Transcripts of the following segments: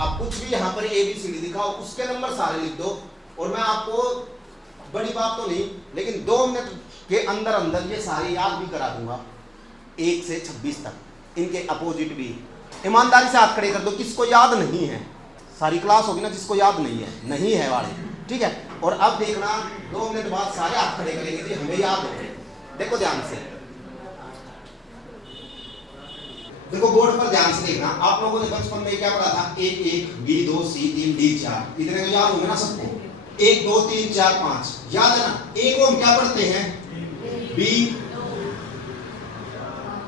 आप कुछ भी यहाँ पर ABCD दिखाओ, उसके नंबर सारे लिख दो, और मैं आपको बड़ी बात तो नहीं लेकिन 2 मिनट के अंदर अंदर ये सारे याद भी करा दूंगा 1 से 26 तक, इनके अपोजिट भी। ईमानदारी से हाथ खड़े कर दो किसको याद नहीं है, सारी क्लास होगी ना, जिसको याद नहीं है वाले, ठीक है। और अब देखना 2 मिनट बाद सारे हाथ खड़े करेंगे जी हमें याद हो। देखो ध्यान से, देखो बोर्ड पर ध्यान से देखना। आप लोगों ने बचपन में क्या पढ़ा था, 1 1 B 2 C 3 D 4, इतने तो याद होंगे ना सबको। 1 2 3 4 5 याद है ना। A को हम क्या पढ़ते हैं, B,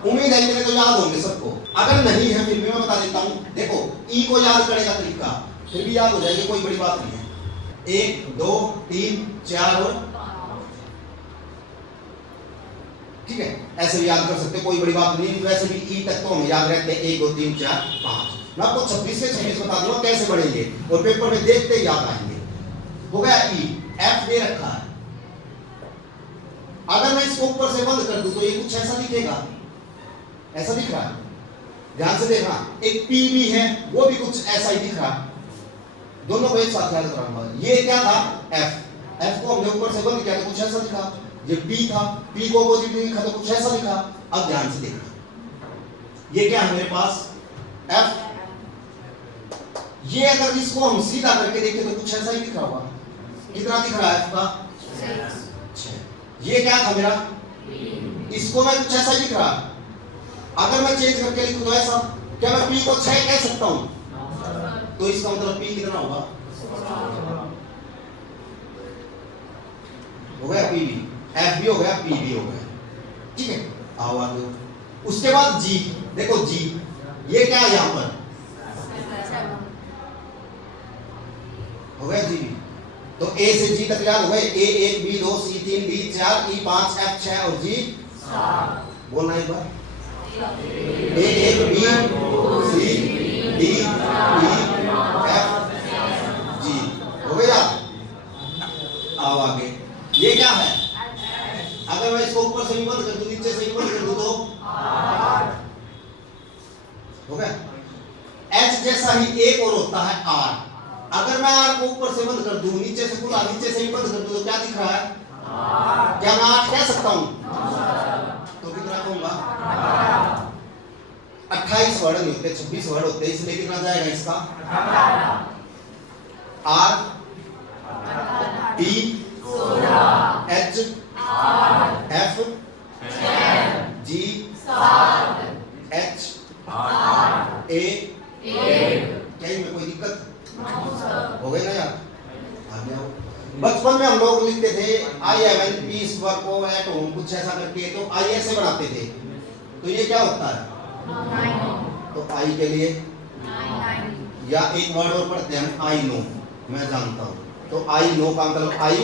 उम्मीद है इतने तो याद होंगे सबको। अगर नहीं है फिर भी मैं बता देता हूं, देखो E को याद करने का तरीका फिर भी याद हो जाएगी, कोई बड़ी बात नहीं है। 1 2 3 4 और, ठीक है, ऐसे भी याद कर सकते, कोई बड़ी बात नहीं। वैसे भी ई तक तो हमें याद रहते हैं 1 2 3 4 5। मैं आपको 26 से 26 बता दूंगा कैसे बढ़ेंगे और पेपर में देखते ही याद आएंगे। हो गया ई, एफ दे रखा है। अगर मैं इसको ऊपर से बंद कर दूं तो ये कुछ ऐसा दिखेगा, ऐसा दिख रहा है, ध्यान से देखना। एक पी भी है, वो भी कुछ ऐसा ही दिख रहा है, दोनों को एक साथ याद कराऊंगा। ये क्या था, एफ, एफ को हमने ऊपर से बंद किया तो कुछ ऐसा दिखा। ये P था, P को पॉजिटिव लिखा तो कुछ ऐसा लिखा। अब ध्यान से देखना, ये क्या है मेरे पास, F। ये अगर इसको हम सीधा करके देखें तो कुछ ऐसा ही दिख रहा होगा। कितना दिख रहा है F का, 6। ये क्या था मेरा, इसको मैं कुछ ऐसा ही दिख रहा। अगर मैं चेंज करके लिखूं तो ऐसा, क्या मैं P को 6 कह सकता हूं? तो इसका मतलब P कितना होगा, हो गया P भी, F भी हो गया, P भी हो गया, ठीक है। आओ आगे। उसके बाद G, देखो G, ये क्या है यहां पर, हो गया G भी। तो A से G तक याद हो गए, A 1 B 2 C 3 D 4 E 5 F 6 और G 7। बोलना एक बार, A 1 B C D E F G, हो गया। आओ आगे, ये क्या है, अगर मैं इसको ऊपर से भी बंद कर दूं, नीचे से भी बंद कर दूं तो हो गया। H जैसा ही एक और होता है R। अगर मैं R को ऊपर से बंद कर दूं, नीचे से पूरा नीचे से भी बंद कर दूं तो क्या दिख रहा है, क्या मैं 8 कह सकता हूं? तो कितना कहूंगा, 28 वर्ड नहीं होते, 26 वर्ड होते, इसलिए कितना जाएगा इसका, R T H F G H A, क्या इनमें कोई दिक्कत हो गई ना यार? आगे आओ। बचपन में हम लोग लिखते थे आई हैव पीस वर्क हो एट होम, कुछ ऐसा करके, तो आई ऐसे बनाते थे। तो ये क्या होता है, तो आई के लिए या एक वर्ड और पढ़ते हैं हम, आई नो, मैं जानता हूं, तो आई नो का मतलब आई,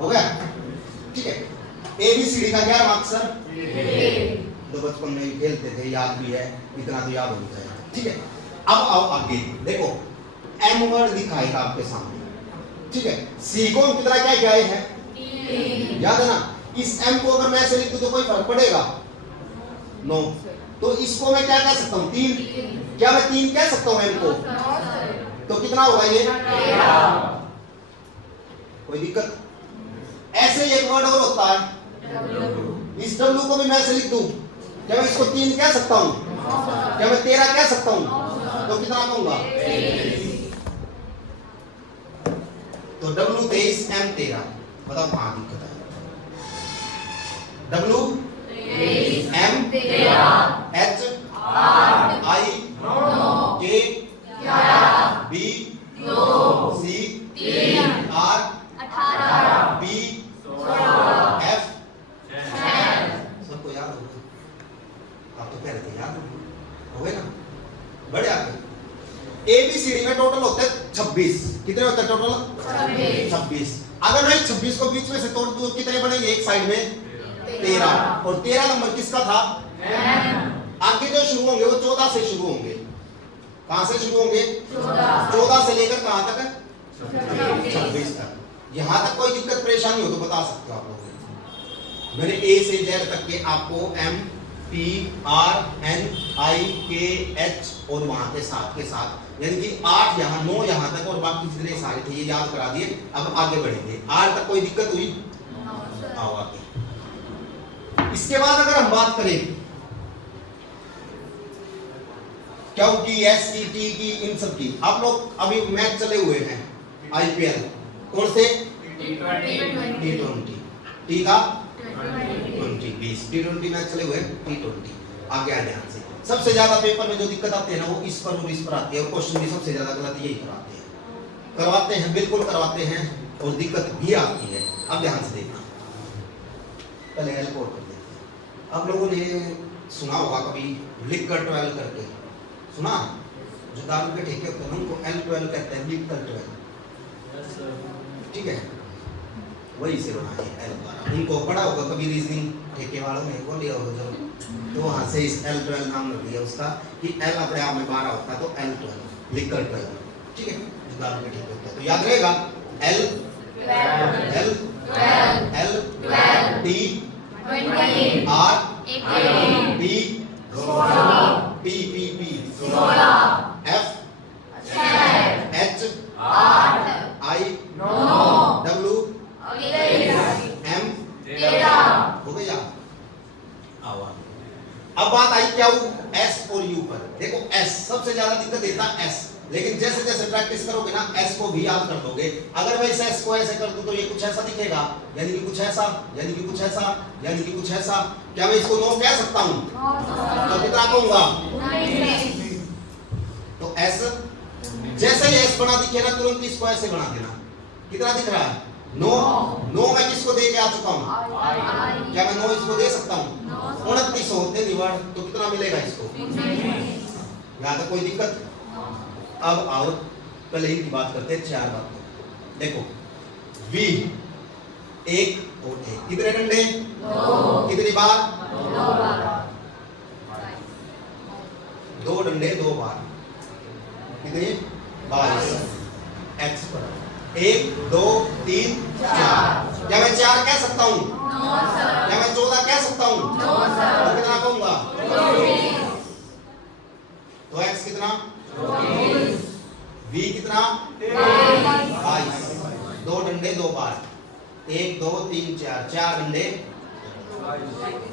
हो गया, ठीक है। ABCD का क्या मकसद, तो बचपन में खेलते थे, याद भी है, इतना तो याद होता है, ठीक है। अब आओ आगे, देखो M वर्ड दिखाएगा आपके सामने, ठीक है। C को कितना क्या क्या है, याद है ना। इस M को अगर मैं ऐसे लिख दूं तो कोई फर्क पड़ेगा, नो। तो इसको मैं क्या कह सकता हूं, 3, क्या मैं 3 कह सकता हूं M को? तो कितना होगा ये, कोई दिक्कत? ऐसे एक वर्ड और होता है, इस W को भी मैं ऐसे लिख दूं, क्या मैं इसको 3 कह सकता हूं? क्या मैं 13 कह सकता हूं? तो कितना कहूंगा, तो W 23 M 13, बताओ कहां दिक्कत है, W M 13 H I K B C R B F, सबको याद होगा, आप तो कह रहे थे याद हो गए ना, बड़े आगे। ABCD में टोटल होते हैं 26, कितने होते हैं टोटल, 26। अगर मैं 26 को बीच में से तोड़ दूं कितने बनेंगे, एक साइड में 13, और 13 नंबर किसका था, आगे जो शुरू होंगे वो 14 से शुरू होंगे। कहां से शुरू होंगे, 14 से लेकर कहां तक, 26 तक। यहां तक कोई दिक्कत परेशानी हो तो बता सकते हो आप लोग। मैंने A से Z तक के आपको M PRNIKH और वहां के साथ यानी कि 8 यहाँ 9 यहाँ तक और बाकी जितने सारे थे ये याद करा दिए। अब आगे बढ़ेंगे। R तक कोई दिक्कत हुई? आओ आगे। इसके बाद अगर हम बात करें क्यू की, एस की, टी की, इन सब की, आप लोग अभी मैच चले हुए हैं IPL कौन से? T20 टी का 20 T20 मैच चले हुए T20। आगे आ ध्यान से। सबसे ज्यादा पेपर में जो दिक्कत आती है ना वो इस पर और इस पर आती है और क्वेश्चन भी सबसे ज्यादा गलत यही करवाते हैं बिल्कुल करवाते हैं और दिक्कत भी आती है। अब ध्यान से देखना। पहले हेल्प और कर देते हैं। आप लोगों ने सुना होगा कभी लिकर 12 करके, सुना? जो दारू के ठेके होते हैं उनको L12 कहते हैं, लिकर 12। ठीक है, वही से बना है L12। उनको पढ़ा होगा कभी रीजनिंग ठेके वालों ने को लिया होगा जो, तो वहां से इस L12 नाम रख दिया उसका कि L अपने आप में 12 होता है तो L12 लिकर 12। ठीक है, जो दारू के ठेके होते हैं तो याद रहेगा L T R B P F H I W M हो गया। अब बात आई क्या S और U पर। देखो S सबसे ज्यादा दिक्कत देता है S, लेकिन जैसे जैसे प्रैक्टिस करोगे ना S को भी याद कर दोगे। अगर मैं इस S को ऐसे कर दूं तो ये कुछ ऐसा दिखेगा, यानी कि कुछ ऐसा, यानी कि कुछ ऐसा, यानी कि कुछ ऐसा। क्या मैं इसको 9 कह सकता हूं? तो कितना कहूंगा? तो S जैसे ही S बना दिखे ना तुरंत इसको ऐसे बना देना। कितना दिख रहा है? 9 मैं किसको दे के आ चुका हूं? क्या मैं 9 इसको दे सकता हूं? 29 होते निवाड़ तो कितना मिलेगा इसको? यहां तक कोई दिक्कत? अब आओ पहले इनकी बात करते हैं, 4 बातें। देखो V 1 और 1 कितने डंडे? 2। कितनी बार? 2 डंडे 2 बार। कितनी? 22 X पर 1 2 3 4। क्या मैं 4 कह सकता हूं? क्या मैं 14 कह सकता हूं? तो कितना कहूंगा? तो X कितना? V कितना? 22। 2 डंडे 2 बार 1 2 3 4 4 डंडे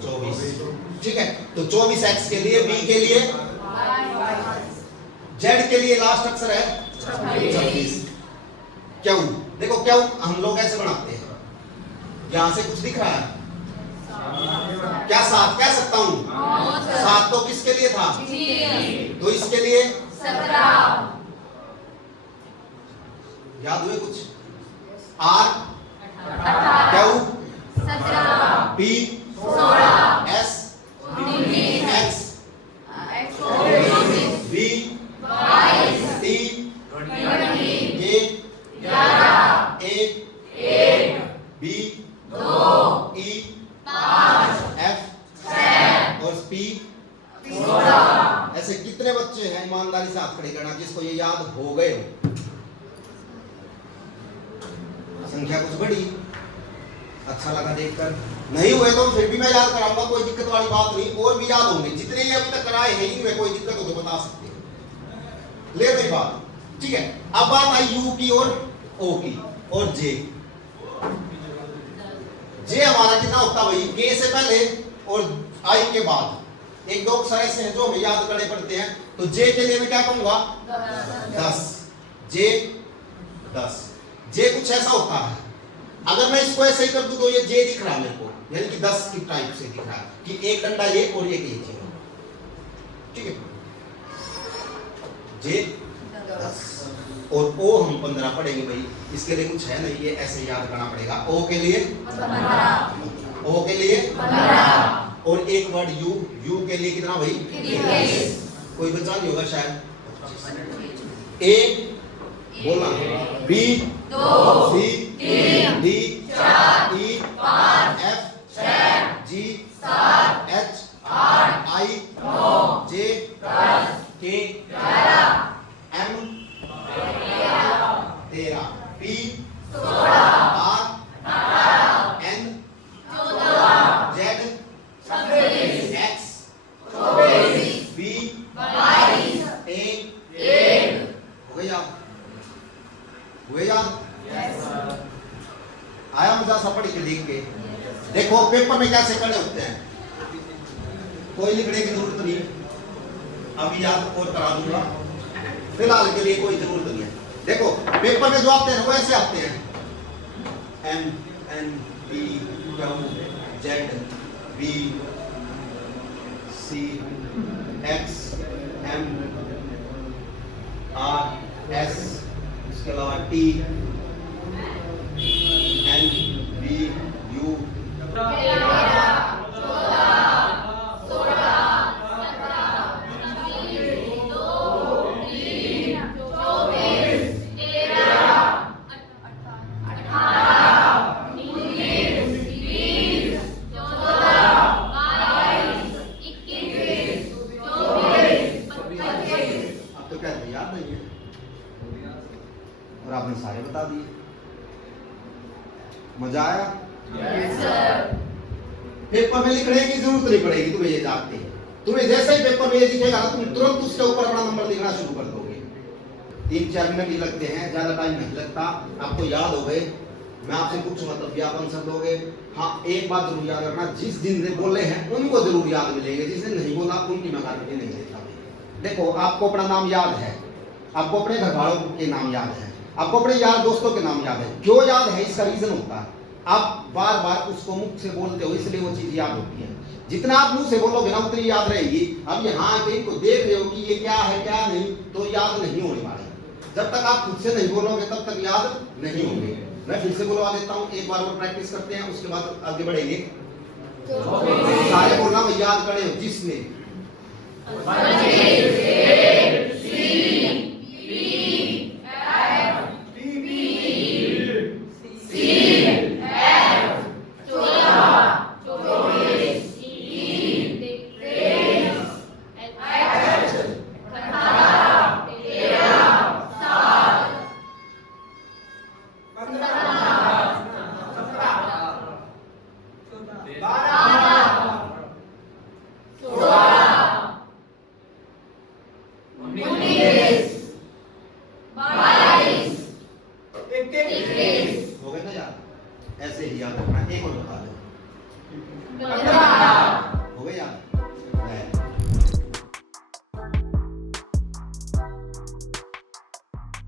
24। ठीक है, तो 24 X के लिए, V के लिए, Z के लिए लास्ट अक्षर है 26। क्यों? देखो क्यों हम लोग ऐसे बनाते हैं, यहां से कुछ दिख रहा है क्या? 7 कह सकता हूं? 7 तो किसके लिए था? तो इसके लिए 17। याद हुए कुछ? R क्यों? 17 P 16 S X V 22 T 20 K 11 1 B 2 E 5 F 6 और P 16। ऐसे कितने बच्चे हैं ईमानदारी से हाथ खड़े करना जिसको ये याद हो गए हो? संख्या कुछ बड़ी। अच्छा लगा देखकर। नहीं हुए तो फिर भी मैं याद कराऊंगा, कोई दिक्कत वाली बात नहीं। और भी याद होंगे जितने ये अभी तक कराए हैं, इनमें कोई दिक्कत हो तो बता सकते हैं। ले मेरी बात, ठीक है। अब बात आई U की और O की और J। हमारा कितना होता है भाई? K से पहले और I के बाद 1 2 अक्षर ऐसे हैं जो हमें याद करने पड़ते हैं। तो J के लिए मैं क्या कहूंगा? 10। J 10। J कुछ ऐसा होता है, अगर मैं इसको ऐसे ही कर दूं तो ये J दिख रहा है मेरे को, यानी कि 10 की टाइप से दिख रहा है कि एक डंडा ये और एक ये। ठीक है, J 10 और O हम 15 पढ़ेंगे भाई। इसके लिए कुछ है नहीं, ये ऐसे याद करना पड़ेगा। O के लिए 15। O के लिए 15 और एक वर्ड U के लिए कितना भाई? 21। कोई बचा नहीं होगा शायद। A बोला, B 2 C 3 D 4 E 5 F 6 G 7 H 8 I 9 J 10 K 11 M 13 P 16 R 18 N 14 Z 26 X paper में कैसे खड़े होते हैं, कोई लिखने की जरूरत नहीं है, अभी याद और करा दूंगा, फिलहाल के लिए कोई जरूरत नहीं है। देखो पेपर में जो आते हैं वो ऐसे आते हैं, M N P Q Z B C X M R S, उसके अलावा T N B U, याद नहीं है और आपने सारे बता दिए। मजा आया? Yes sir. पेपर में लिखने की जरूरत नहीं पड़ेगी, तुम्हें ये जानते हैं। तुम्हें जैसे ही पेपर में ये दिखेगा ना, तुम तुरंत उसके ऊपर अपना नंबर लिखना शुरू कर दोगे। 3-4 मिनट ही लगते हैं, ज्यादा टाइम नहीं लगता। आपको याद हो गए, मैं आपसे पूछूंगा तब भी आप आंसर दोगे। हाँ, एक बात जरूर याद रखना, जिस दिन ने बोले हैं उनको जरूर याद मिलेंगे, जिसने नहीं बोला उनकी मैं गारंटी नहीं देता। देखो आपको अपना नाम याद है, आपको अपने घर वालों के नाम याद है, आपको अपने यार दोस्तों के नाम याद है। क्यों याद है, इसका रीजन होता है आप बार बार उसको मुख से बोलते हो, इसलिए वो चीज याद होती है। जितना आप मुंह से बोलोगे ना उतनी याद रहेगी। अब यहाँ आके इनको देख रहे हो कि ये क्या है क्या नहीं, तो याद नहीं होने वाली। जब तक आप खुद से नहीं बोलोगे तब तक याद नहीं होंगे। मैं फिर से बुलवा देता हूँ, एक बार और प्रैक्टिस करते हैं, उसके बाद आगे बढ़ेंगे। सारे बोलना मैं याद करे हो, जिसने हो गए ना याद? ऐसे ही याद रखना। एक और बता दो,